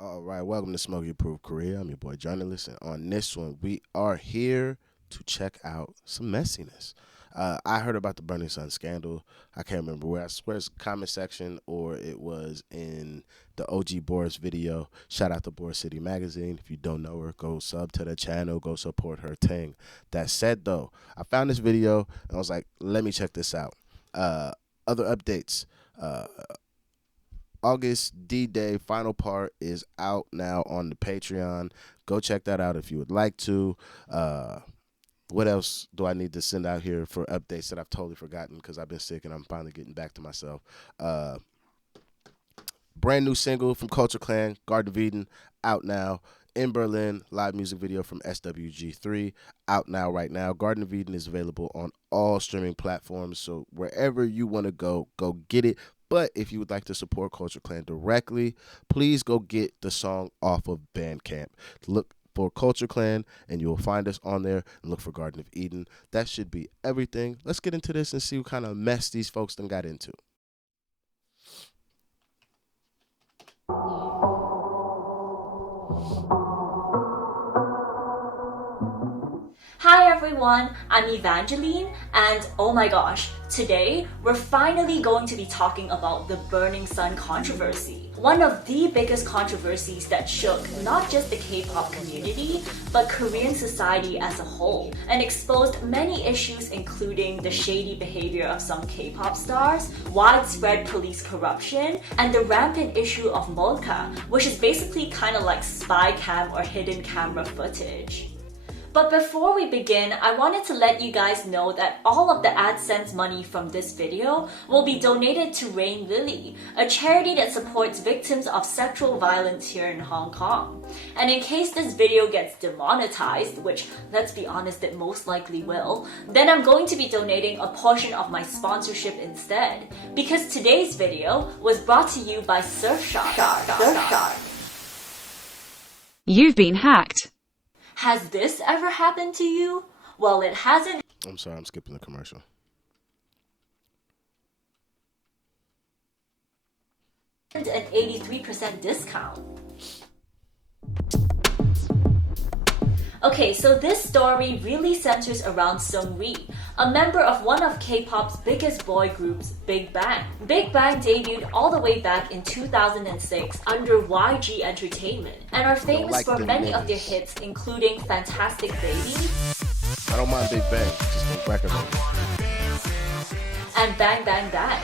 All right, welcome to Smokey Approved Korea. I'm your boy journalist, and on this one, we are here to check out some messiness. I heard about the Burning Sun scandal. I can't remember where. I swear it's comment section or it was in the OG Boris video. Shout out to Boris City Magazine. If you don't know her, go sub to the channel. Go support her thing. That said, though, I found this video and I was like, let me check this out. Other updates. Uh, August D-Day final part is out now on the Patreon. Go check that out if you would like to. What else do I need to send out here for updates that I've totally forgotten because I've been sick and I'm finally getting back to myself? Brand new single from Culture Clan, Garden of Eden, out now. In Berlin, live music video from SWG3, out now right now. Garden of Eden is available on all streaming platforms, so wherever you want to go get it. But if you would like to support Culture Clan directly, please go get the song off of Bandcamp. Look for Culture Clan, and you'll find us on there. And look for Garden of Eden. That should be everything. Let's get into this and see what kind of mess these folks done got into. Hi everyone, I'm Evangeline, and oh my gosh, today we're finally going to be talking about the Burning Sun controversy. One of the biggest controversies that shook not just the K-pop community, but Korean society as a whole, and exposed many issues including the shady behavior of some K-pop stars, widespread police corruption, and the rampant issue of molka, which is basically kind of like spy cam or hidden camera footage. But before we begin, I wanted to let you guys know that all of the AdSense money from this video will be donated to Rain Lily, a charity that supports victims of sexual violence here in Hong Kong. And in case this video gets demonetized, which let's be honest it most likely will, then I'm going to be donating a portion of my sponsorship instead. Because today's video was brought to you by Surfshark. You've been hacked. Has this ever happened to you? Well, it hasn't. I'm sorry, I'm skipping the commercial. An 83% discount. Okay, so this story really centers around Seungri, a member of one of K-pop's biggest boy groups, Big Bang. Big Bang debuted all the way back in 2006 under YG Entertainment and are famous for many of their hits, including Fantastic Baby. I don't mind Big Bang, just don't record label. And Bang Bang Bang.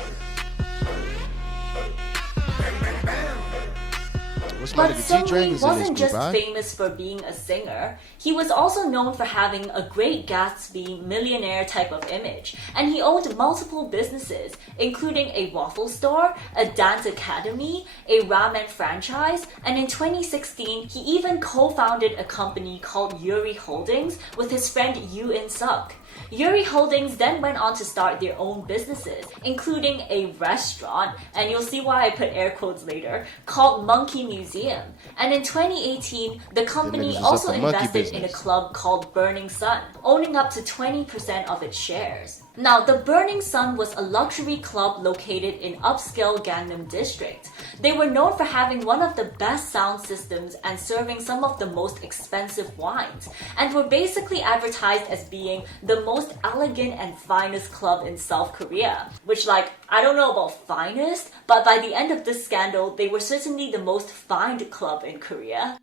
But Seungri wasn't just famous for being a singer. He was also known for having a Great Gatsby millionaire type of image, and he owned multiple businesses, including a waffle store, a dance academy, a ramen franchise, and in 2016, he even co-founded a company called Yuri Holdings with his friend Yoo In-suk. Yuri Holdings then went on to start their own businesses, including a restaurant, and you'll see why I put air quotes later, called Monkey Museum. And in 2018, the company also invested in a club called Burning Sun, owning up to 20% of its shares. Now, the Burning Sun was a luxury club located in upscale Gangnam district. They were known for having one of the best sound systems and serving some of the most expensive wines, and were basically advertised as being the most elegant and finest club in South Korea. Which, like, I don't know about finest, but by the end of this scandal, they were certainly the most fined club in Korea.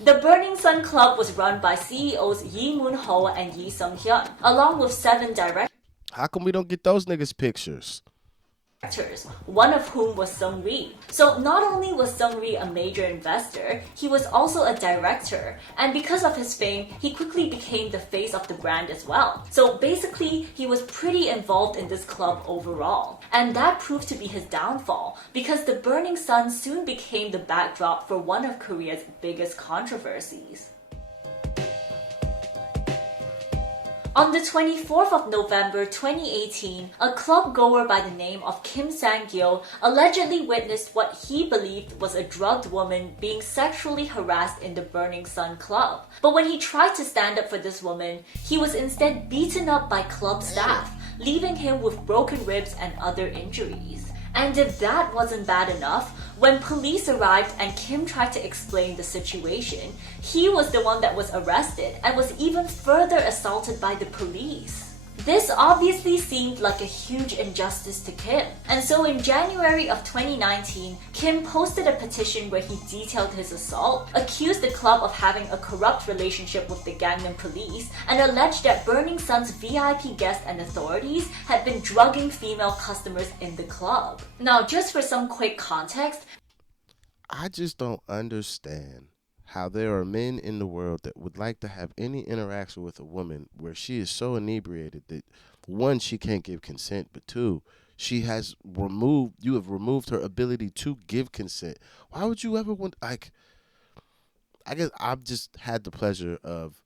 The Burning Sun Club was run by CEOs Yi Moon-ho and Yi Sung-hyun, along with 7 directors. How come we don't get those niggas' pictures? One of whom was Seungri. So not only was Seungri a major investor, he was also a director, and because of his fame, he quickly became the face of the brand as well. So basically, he was pretty involved in this club overall, and that proved to be his downfall, because the Burning Sun soon became the backdrop for one of Korea's biggest controversies. On the 24th of November 2018, a club goer by the name of Kim Sang-gyo allegedly witnessed what he believed was a drugged woman being sexually harassed in the Burning Sun club. But when he tried to stand up for this woman, he was instead beaten up by club staff, leaving him with broken ribs and other injuries. And if that wasn't bad enough, When police arrived and Kim tried to explain the situation, he was the one that was arrested and was even further assaulted by the police. This obviously seemed like a huge injustice to Kim. And so in January of 2019, Kim posted a petition where he detailed his assault, accused the club of having a corrupt relationship with the Gangnam police, and alleged that Burning Sun's VIP guests and authorities had been drugging female customers in the club. Now, just for some quick context, I just don't understand how there are men in the world that would like to have any interaction with a woman where she is so inebriated that, one, she can't give consent, but two, you have removed her ability to give consent. Why would you ever want, I guess I've just had the pleasure of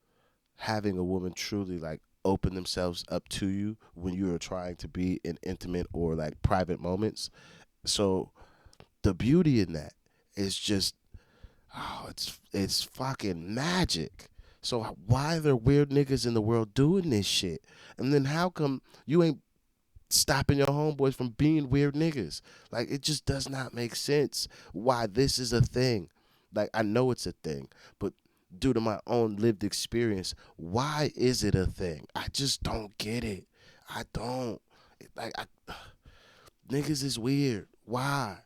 having a woman truly open themselves up to you when you are trying to be in intimate or private moments. So the beauty in that is just, oh, it's fucking magic. So why are there weird niggas in the world doing this shit? And then how come you ain't stopping your homeboys from being weird niggas? It just does not make sense why this is a thing. I know it's a thing, but due to my own lived experience, why is it a thing? I just don't get it. I don't. Niggas is weird. Why?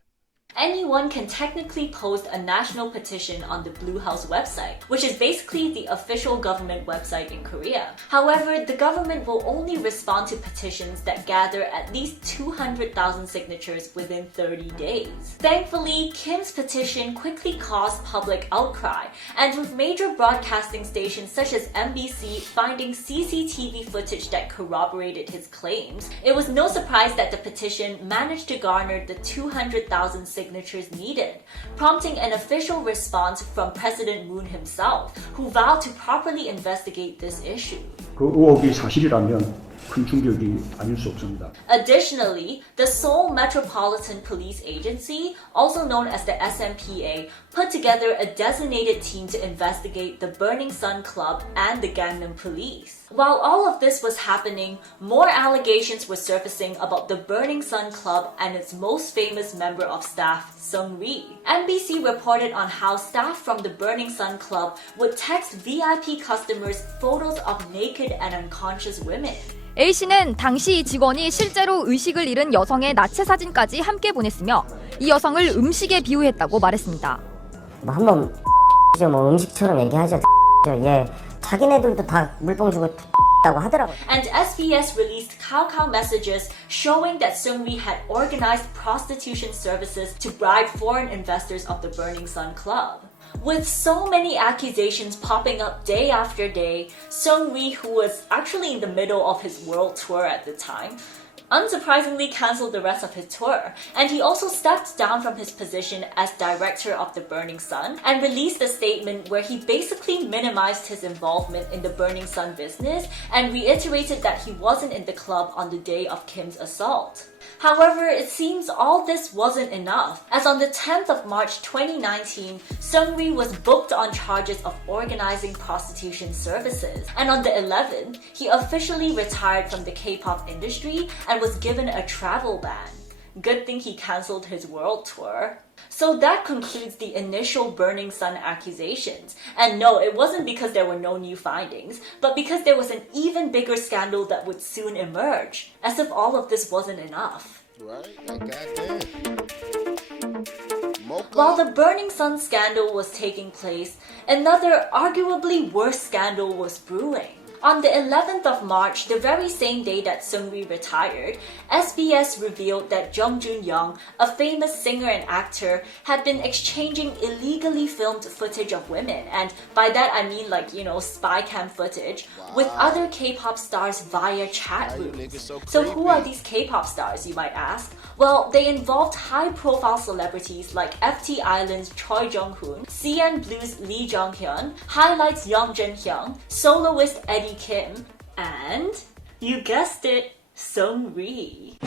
anyone can technically post a national petition on the Blue House website, which is basically the official government website in Korea. However, the government will only respond to petitions that gather at least 200,000 signatures within 30 days. Thankfully, Kim's petition quickly caused public outcry, and with major broadcasting stations such as MBC finding CCTV footage that corroborated his claims, it was no surprise that the petition managed to garner the 200,000 signatures needed, prompting an official response from President Moon himself, who vowed to properly investigate this issue. 그 의혹이 사실이라면 큰 충격이 아닐 수 없습니다. Additionally, the Seoul Metropolitan Police Agency, also known as the SMPA, put together a designated team to investigate the Burning Sun Club and the Gangnam Police. While all of this was happening, more allegations were surfacing about the Burning Sun Club and its most famous member of staff, Seungri. MBC reported on how staff from the Burning Sun Club would text VIP customers photos of naked and unconscious women. A씨는 당시 직원이 실제로 의식을 잃은 여성의 나체 사진까지 함께 보냈으며 이 여성을 음식에 비유했다고 말했습니다. 한번 음식처럼 얘기하죠. 예, 자기네들도 다 물뽕 주고 다고 하더라고요. And SBS released Kakao messages showing that Seungri had organized prostitution services to bribe foreign investors of the Burning Sun Club. With so many accusations popping up day after day, Seungri, who was actually in the middle of his world tour at the time, unsurprisingly cancelled the rest of his tour, and he also stepped down from his position as director of the Burning Sun and released a statement where he basically minimized his involvement in the Burning Sun business and reiterated that he wasn't in the club on the day of Kim's assault. However, it seems all this wasn't enough, as on the 10th of March 2019, Seungri was booked on charges of organizing prostitution services, and on the 11th, he officially retired from the K-pop industry and was given a travel ban. Good thing he cancelled his world tour. So that concludes the initial Burning Sun accusations. And no, it wasn't because there were no new findings, but because there was an even bigger scandal that would soon emerge. As if all of this wasn't enough. Right? Goddamn. While the Burning Sun scandal was taking place, another arguably worse scandal was brewing. On the 11th of March, the very same day that Seungri retired, SBS revealed that Jung Joon-young, a famous singer and actor, had been exchanging illegally filmed footage of women, and by that I mean spy cam footage, with other K-pop stars via chat rooms. So who are these K-pop stars, you might ask? Well, they involved high-profile celebrities like FT Island's Choi Jung-hoon, CN Blues Lee Jung-hyun, Highlight's Jung Joon-young, soloist Eddie Kim, and, you guessed it, Seungri.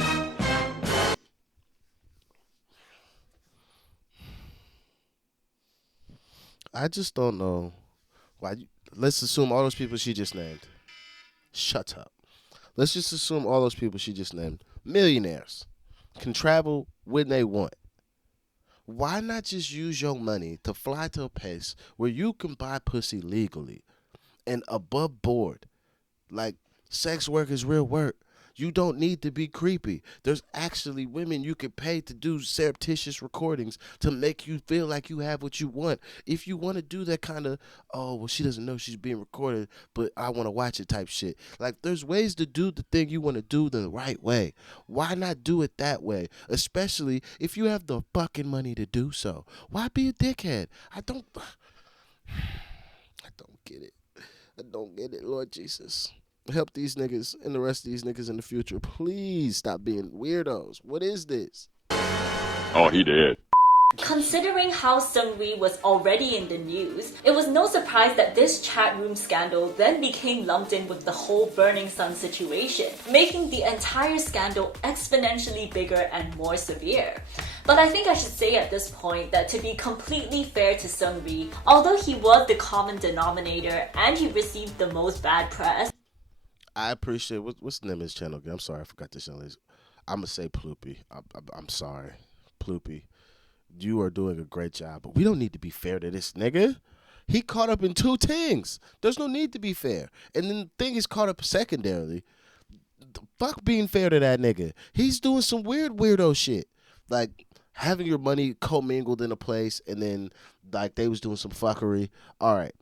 I just don't know why. Let's assume all those people she just named. Shut up. Let's just assume all those people she just named, millionaires, can travel when they want. Why not just use your money to fly to a place where you can buy pussy legally and above board? Like, sex work is real work. You don't need to be creepy. There's actually women you can pay to do surreptitious recordings to make you feel like you have what you want. If you want to do that kind of, oh, well, she doesn't know she's being recorded, but I want to watch it type shit. Like, there's ways to do the thing you want to do the right way. Why not do it that way? Especially if you have the fucking money to do so. Why be a dickhead? I don't get it. I don't get it, Lord Jesus. Help these niggas and the rest of these niggas in the future. Please stop being weirdos. What is this? Oh, he did. Considering how Seungri was already in the news, it was no surprise that this chat room scandal then became lumped in with the whole Burning Sun situation, making the entire scandal exponentially bigger and more severe. But I think I should say at this point that to be completely fair to Seungri, although he was the common denominator and he received the most bad press, I appreciate what's the name of his channel again? I'm sorry, I forgot this channel. I'm gonna say Ploopy. I'm sorry, Ploopy. You are doing a great job, but we don't need to be fair to this nigga. He caught up in two things. There's no need to be fair. And then the thing is caught up secondarily. Fuck being fair to that nigga. He's doing some weirdo shit. Like having your money commingled in a place and then like they was doing some fuckery. All right,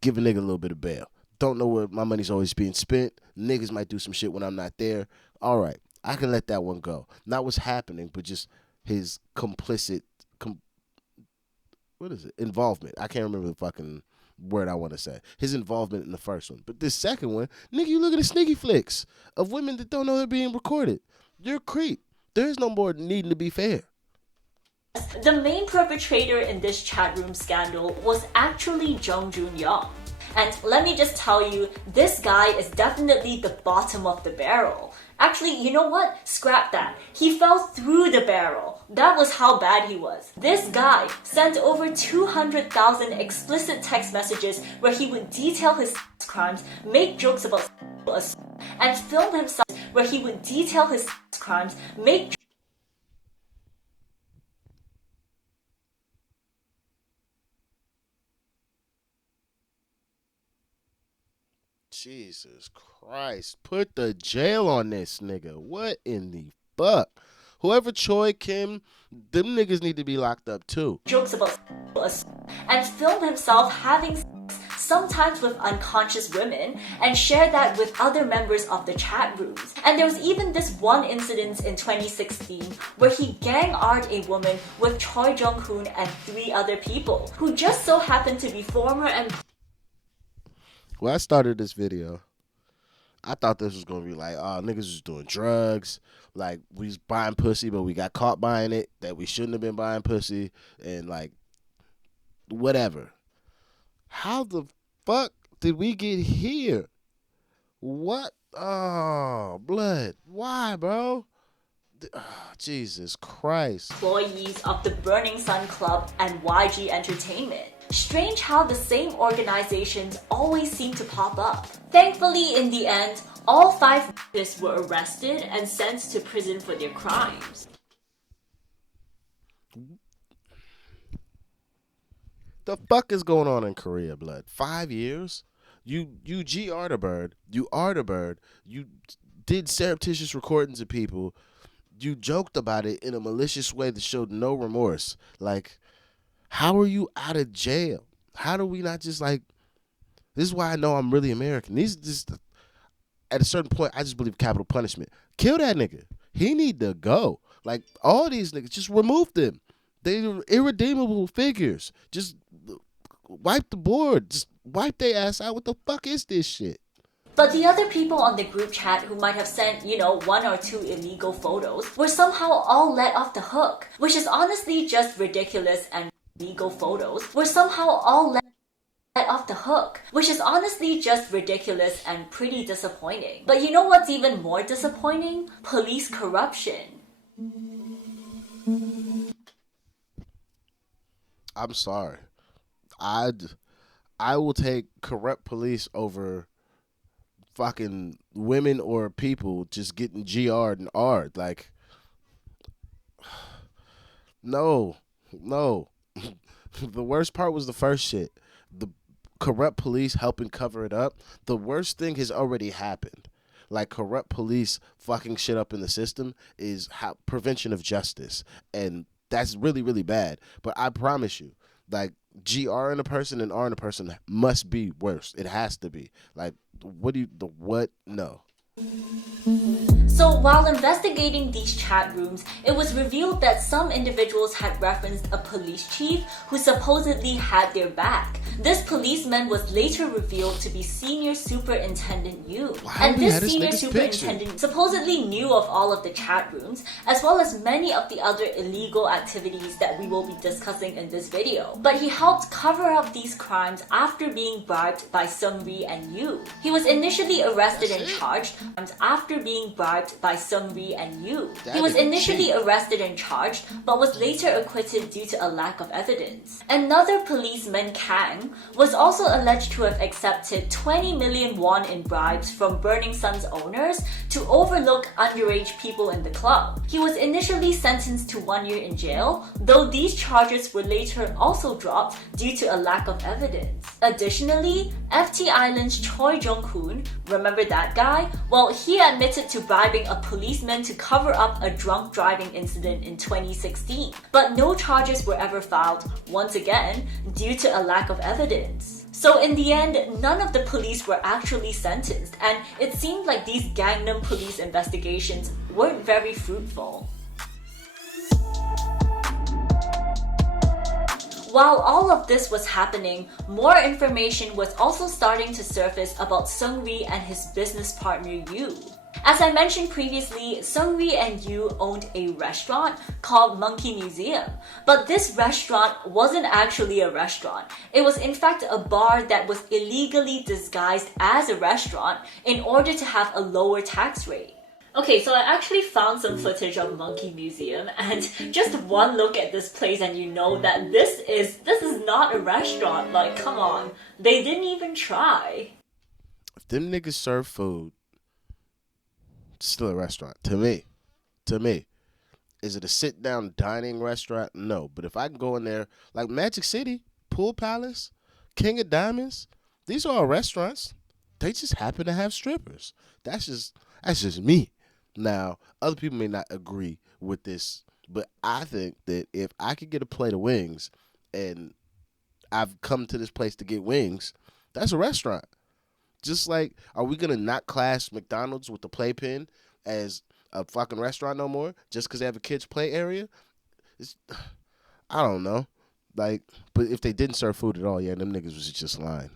give a nigga a little bit of bail. Don't know where my money's always being spent. Niggas might do some shit when I'm not there. All right, I can let that one go. Not what's happening, but just his complicit, involvement. I can't remember the fucking word I want to say. His involvement in the first one. But this second one, nigga, you look at the sneaky flicks of women that don't know they're being recorded. You're a creep. There's no more needing to be fair. the main perpetrator in this chat room scandal was actually Jung Joon-young. And let me just tell you, this guy is definitely the bottom of the barrel. Actually, you know what? Scrap that. He fell through the barrel. That was how bad he was. This guy sent over 200,000 explicit text messages where he would detail his crimes, make jokes about assault, and film himself where he would detail his crimes, make Jesus Christ. Put the jail on this nigga. What in the fuck? Whoever Choi Kim, them niggas need to be locked up too. jokes about assault, and film himself having sex, sometimes with unconscious women, and share that with other members of the chat rooms. And there was even this one incident in 2016 where he gang-arred a woman with Choi Jung-hoon and 3 other people who just so happened to be former and When I started this video, I thought this was gonna be like, oh, niggas was doing drugs, like we was buying pussy, but we got caught buying it, that we shouldn't have been buying pussy, and like whatever. How the fuck did we get here? What? Oh, blood. Why, bro? Jesus Christ. employees of the Burning Sun Club and YG Entertainment. Strange how the same organizations always seem to pop up. Thankfully, in the end, all 5 were arrested and sent to prison for their crimes. The fuck is going on in Korea, blood? 5 years? You GR the bird. You are the bird. You did surreptitious recordings of people. You joked about it in a malicious way that showed no remorse. Like, how are you out of jail? How do we not just like? This is why I know I'm really American. These just at a certain point, I just believe capital punishment. Kill that nigga. He need to go. Like all these niggas, just remove them. They're irredeemable figures. Just wipe the board. Just wipe their ass out. What the fuck is this shit? But the other people on the group chat who might have sent, 1 or 2 illegal photos were somehow all let off the hook, which is honestly just ridiculous, and illegal photos were somehow all let off the hook, which is honestly just ridiculous and pretty disappointing. But you know what's even more disappointing? Police corruption. I'm sorry. I will take corrupt police over fucking women or people just getting GR'd and R'd. Like, no. No. The worst part was the first shit. The corrupt police helping cover it up. The worst thing has already happened. Like, corrupt police fucking shit up in the system is prevention of justice. And that's really, really bad. But I promise you, like, GR in a person and R in a person must be worse. It has to be. Like, No. So while investigating these chat rooms, it was revealed that some individuals had referenced a police chief who supposedly had their back. This policeman was later revealed to be Senior Superintendent Yu. And this Senior Superintendent supposedly knew of all of the chat rooms, as well as many of the other illegal activities that we will be discussing in this video. But he helped cover up these crimes after being bribed by Seungri and Yu. He was initially arrested and charged after being bribed by Seungri and Yu. He was initially arrested and charged, but was later acquitted due to a lack of evidence. Another policeman, Kang, was also alleged to have accepted 20 million won in bribes from Burning Sun's owners to overlook underage people in the club. He was initially sentenced to 1 year in jail, though these charges were later also dropped due to a lack of evidence. Additionally, FT Island's Choi Jung-hoon, remember that guy? Well, he admitted to bribing a policeman to cover up a drunk driving incident in 2016. But no charges were ever filed, once again, due to a lack of evidence. So in the end, none of the police were actually sentenced, and it seemed like these Gangnam police investigations weren't very fruitful. While all of this was happening, more information was also starting to surface about Seungri and his business partner Yu. As I mentioned previously, Seungri and Yu owned a restaurant called Monkey Museum. But this restaurant wasn't actually a restaurant. It was in fact a bar that was illegally disguised as a restaurant in order to have a lower tax rate. Okay, so I actually found some footage of Monkey Museum, and just one look at this place and you know that this is not a restaurant. Like, come on. They didn't even try. If them niggas serve food, it's still a restaurant. To me. Is it a sit-down dining restaurant? No. But if I can go in there, like Magic City, Pool Palace, King of Diamonds, these are all restaurants. They just happen to have strippers. That's just me. Now, other people may not agree with this, but I think that if I could get a plate of wings and I've come to this place to get wings, that's a restaurant. Just like, are we going to not class McDonald's with the playpen as a fucking restaurant no more just because they have a kids' play area? I don't know. Like, but if they didn't serve food at all, yeah, them niggas was just lying.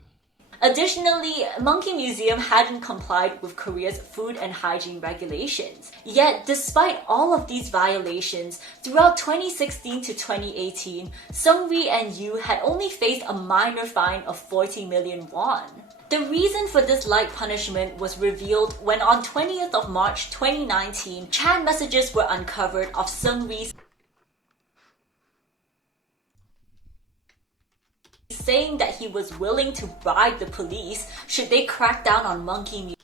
Additionally, Monkey Museum hadn't complied with Korea's food and hygiene regulations. Yet, despite all of these violations, throughout 2016 to 2018, Seungri and Yu had only faced a minor fine of 40 million won. The reason for this light punishment was revealed when on 20th of March 2019, chat messages were uncovered of Seungri's saying that he was willing to bribe the police should they crack down on Monkey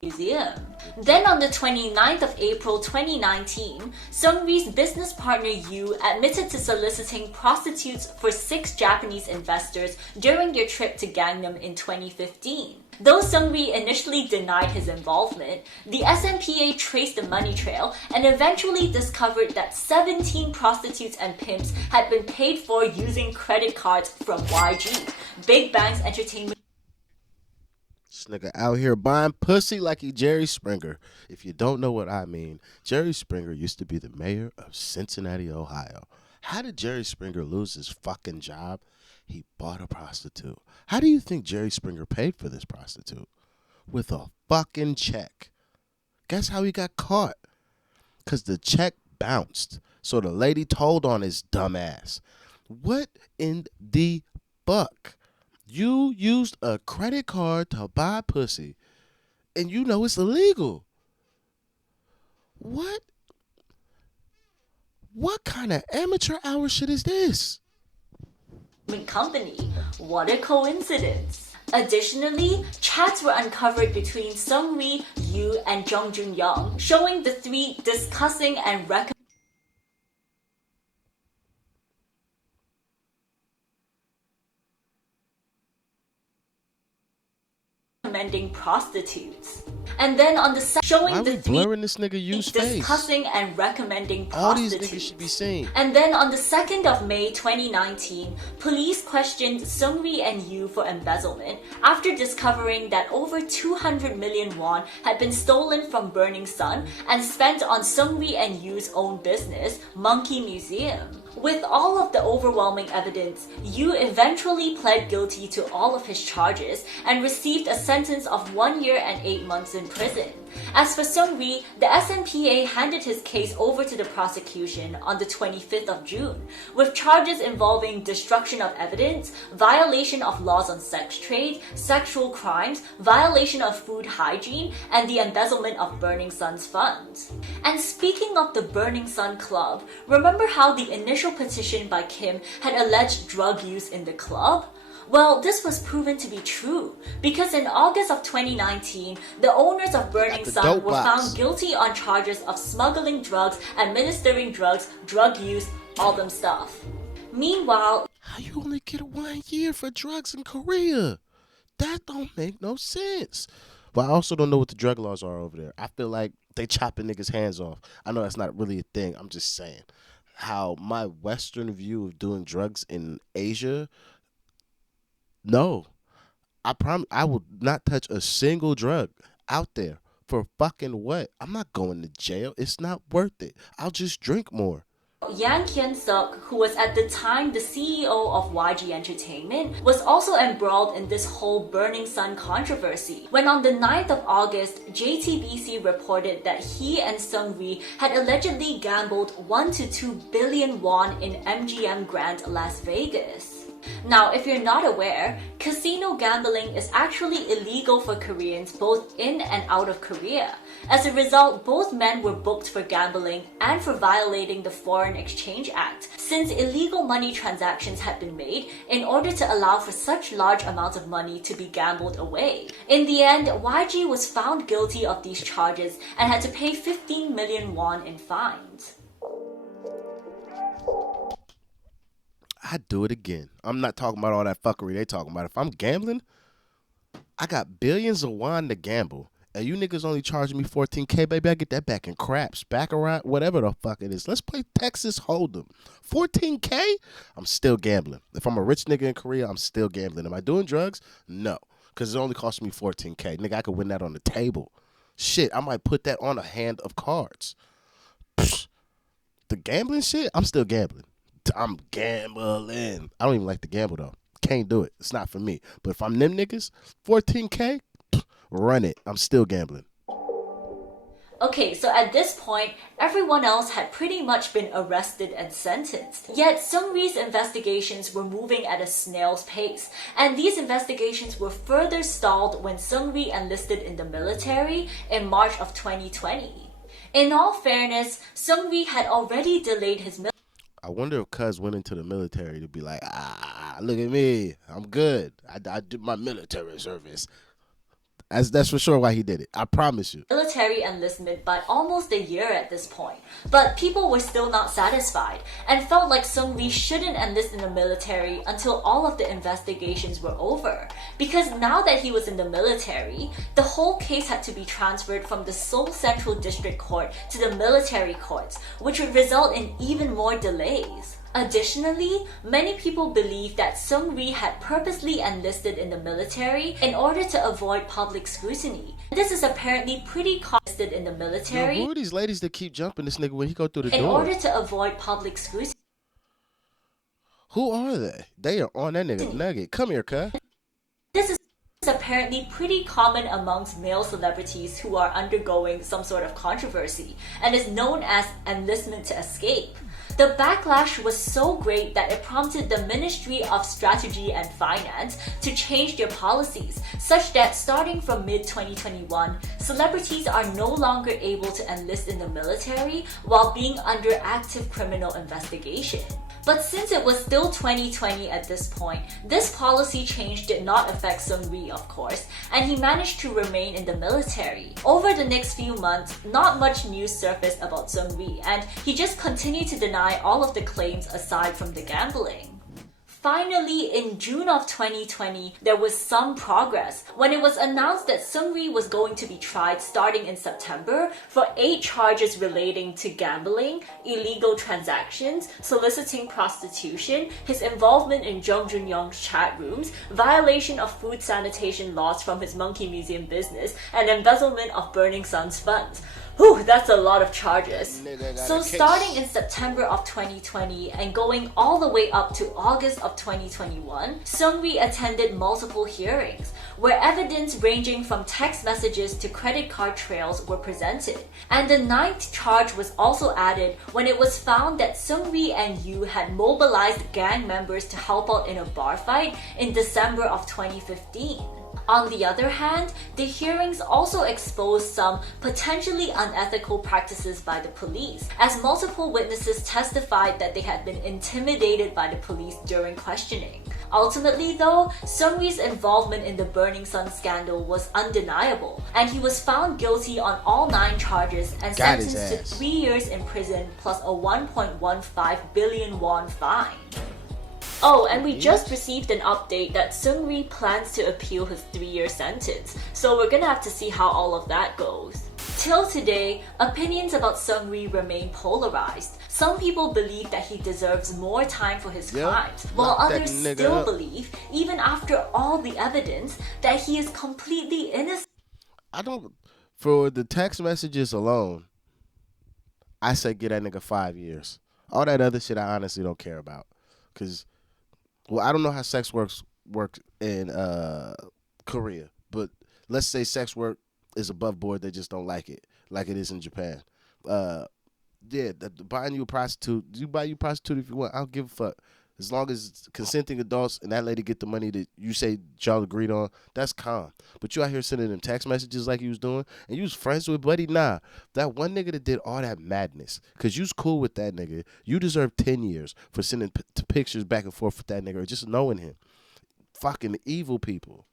Museum. Then on the 29th of April 2019, Seungri's business partner Yu admitted to soliciting prostitutes for 6 Japanese investors during their trip to Gangnam in 2015. Though Seungri initially denied his involvement, the SMPA traced the money trail and eventually discovered that 17 prostitutes and pimps had been paid for using credit cards from YG, Big Bang's entertainment. This nigga out here buying pussy like he Jerry Springer. If you don't know what I mean, Jerry Springer used to be the mayor of Cincinnati, Ohio. How did Jerry Springer lose his fucking job? He bought a prostitute. How do you think Jerry Springer paid for this prostitute? With a fucking check. Guess how he got caught? Because the check bounced. So the lady told on his dumb ass. What in the fuck? You used a credit card to buy pussy, and you know it's illegal. What? What kind of amateur hour shit is this? Company. What a coincidence. Additionally, chats were uncovered between Seungri, Yoo, and Jung Joon-young, showing the three discussing and recommending prostitutes. And then on the showing Why the we three blurring this nigga Yu's face? discussing and recommending All these prostitutes. niggas should be seen. And then on the 2nd of May 2019, police questioned Seungri and Yoo for embezzlement after discovering that over 200 million won had been stolen from Burning Sun and spent on Seungri and Yoo's own business, Monkey Museum. With all of the overwhelming evidence, Yoo eventually pled guilty to all of his charges and received a sentence of 1 year and 8 months in prison. As for Seungri, the SMPA handed his case over to the prosecution on the 25th of June, with charges involving destruction of evidence, violation of laws on sex trade, sexual crimes, violation of food hygiene, and the embezzlement of Burning Sun's funds. And speaking of the Burning Sun Club, remember how the initial petition by Kim had alleged drug use in the club? Well, this was proven to be true, because in August of 2019, the owners of Burning Sun were found guilty on charges of smuggling drugs, administering drugs, drug use, all them stuff. Meanwhile, how you only get 1 year for drugs in Korea? That don't make no sense. But I also don't know what the drug laws are over there. I feel like they chopping niggas' hands off. I know that's not really a thing. I'm just saying how my Western view of doing drugs in Asia. No, I promise I will not touch a single drug out there for fucking what? I'm not going to jail. It's not worth it. I'll just drink more. Yang Kyun-suk, who was at the time the CEO of YG Entertainment, was also embroiled in this whole Burning Sun controversy. When on the 9th of August, JTBC reported that he and Seungri had allegedly gambled 1 to 2 billion won in MGM Grand Las Vegas. Now, if you're not aware, casino gambling is actually illegal for Koreans both in and out of Korea. As a result, both men were booked for gambling and for violating the Foreign Exchange Act, since illegal money transactions had been made in order to allow for such large amounts of money to be gambled away. In the end, YG was found guilty of these charges and had to pay 15 million won in fines. I'd do it again. I'm not talking about all that fuckery they talking about. If I'm gambling, I got billions of won to gamble. And you niggas only charging me 14K, baby. I get that back in craps, baccarat, whatever the fuck it is. Let's play Texas Hold'em. 14K? I'm still gambling. If I'm a rich nigga in Korea, I'm still gambling. Am I doing drugs? No. Because it only cost me 14K. Nigga, I could win that on the table. Shit, I might put that on a hand of cards. Psh, the gambling shit, I'm still gambling. I'm gambling. I don't even like to gamble though. Can't do it. It's not for me. But if I'm them niggas, 14K, run it. I'm still gambling. Okay, so at this point, everyone else had pretty much been arrested and sentenced. Yet Seungri's investigations were moving at a snail's pace, and these investigations were further stalled when Seungri enlisted in the military in March of 2020. In all fairness, Seungri had already delayed his military. I wonder if Cuz went into the military to be like, look at me, I'm good. I did my military service. That's for sure why he did it. I promise you. Military enlistment by almost a year at this point. But people were still not satisfied and felt like Seungri shouldn't enlist in the military until all of the investigations were over. Because now that he was in the military, the whole case had to be transferred from the Seoul Central District Court to the military courts, which would result in even more delays. Additionally, many people believe that Seungri had purposely enlisted in the military in order to avoid public scrutiny. This is apparently pretty common in the military. Yo, who are these ladies that keep jumping this nigga when he go through the door? In order to avoid public scrutiny. Who are they? They are on that nigga nugget. Come here, cuz. This is apparently pretty common amongst male celebrities who are undergoing some sort of controversy and is known as enlistment to escape. The backlash was so great that it prompted the Ministry of Strategy and Finance to change their policies, such that starting from mid-2021, celebrities are no longer able to enlist in the military while being under active criminal investigation. But since it was still 2020 at this point, this policy change did not affect Seungri, of course, and he managed to remain in the military. Over the next few months, not much news surfaced about Seungri, and he just continued to deny all of the claims aside from the gambling. Finally, in June of 2020, there was some progress when it was announced that Seungri was going to be tried starting in September for 8 charges relating to gambling, illegal transactions, soliciting prostitution, his involvement in Jung Joon-young's chat rooms, violation of food sanitation laws from his monkey museum business, and embezzlement of Burning Sun's funds. Whew, that's a lot of charges. So starting in September of 2020 and going all the way up to August of 2021, Seungri attended multiple hearings where evidence ranging from text messages to credit card trails were presented. And the 9th charge was also added when it was found that Seungri and Yu had mobilized gang members to help out in a bar fight in December of 2015. On the other hand, the hearings also exposed some potentially unethical practices by the police, as multiple witnesses testified that they had been intimidated by the police during questioning. Ultimately though, Seungri's involvement in the Burning Sun scandal was undeniable, and he was found guilty on all 9 charges and sentenced to 3 years in prison plus a 1.15 billion won fine. Oh, and we just received an update that Seungri plans to appeal his 3-year sentence, so we're gonna have to see how all of that goes. Till today, opinions about Seungri remain polarized. Some people believe that he deserves more time for his crimes, while others still believe, even after all the evidence, that he is completely innocent. For the text messages alone, I say get that nigga 5 years. All that other shit I honestly don't care about. Because, well, I don't know how sex works in Korea, but let's say sex work is above board. They just don't like it is in Japan. Buying you a prostitute, you buy you a prostitute if you want. I don't give a fuck. As long as it's consenting adults and that lady get the money that you say y'all agreed on, that's calm. But you out here sending them text messages like you was doing, and you was friends with Buddy. Nah, that one nigga that did all that madness, because you was cool with that nigga. You deserve 10 years for sending pictures back and forth with that nigga or just knowing him. Fucking evil people.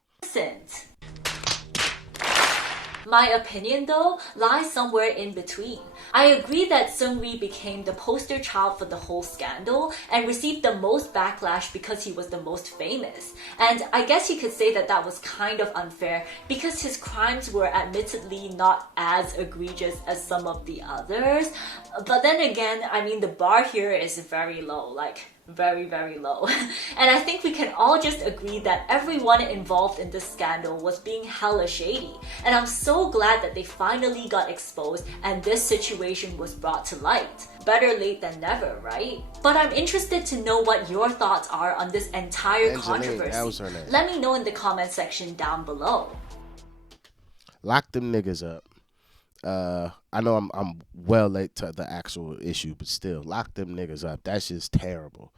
My opinion, though, lies somewhere in between. I agree that Seungri became the poster child for the whole scandal and received the most backlash because he was the most famous. And I guess you could say that that was kind of unfair because his crimes were admittedly not as egregious as some of the others. But then again, I mean, the bar here is very low, like very, very low. And I think we can all just agree that everyone involved in this scandal was being hella shady. And I'm so glad that they finally got exposed and this situation was brought to light. Better late than never, right? But I'm interested to know what your thoughts are on this entire controversy. That was her name. Let me know in the comment section down below. Lock them niggas up. I know I'm well late to the actual issue, but still, lock them niggas up. That's just terrible.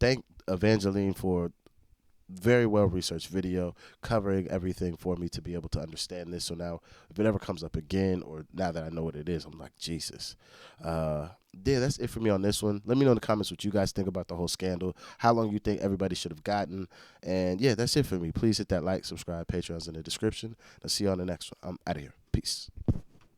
Thank Evangeline for very well researched video covering everything for me to be able to understand this. So now if it ever comes up again, or now that I know what it is, I'm like, Jesus. That's it for me on this one. Let me know in the comments what you guys think about the whole scandal, how long you think everybody should have gotten, and yeah, that's it for me. Please hit that like, subscribe, Patreon's in the description. I'll see you on the next one. I'm out of here. Peace.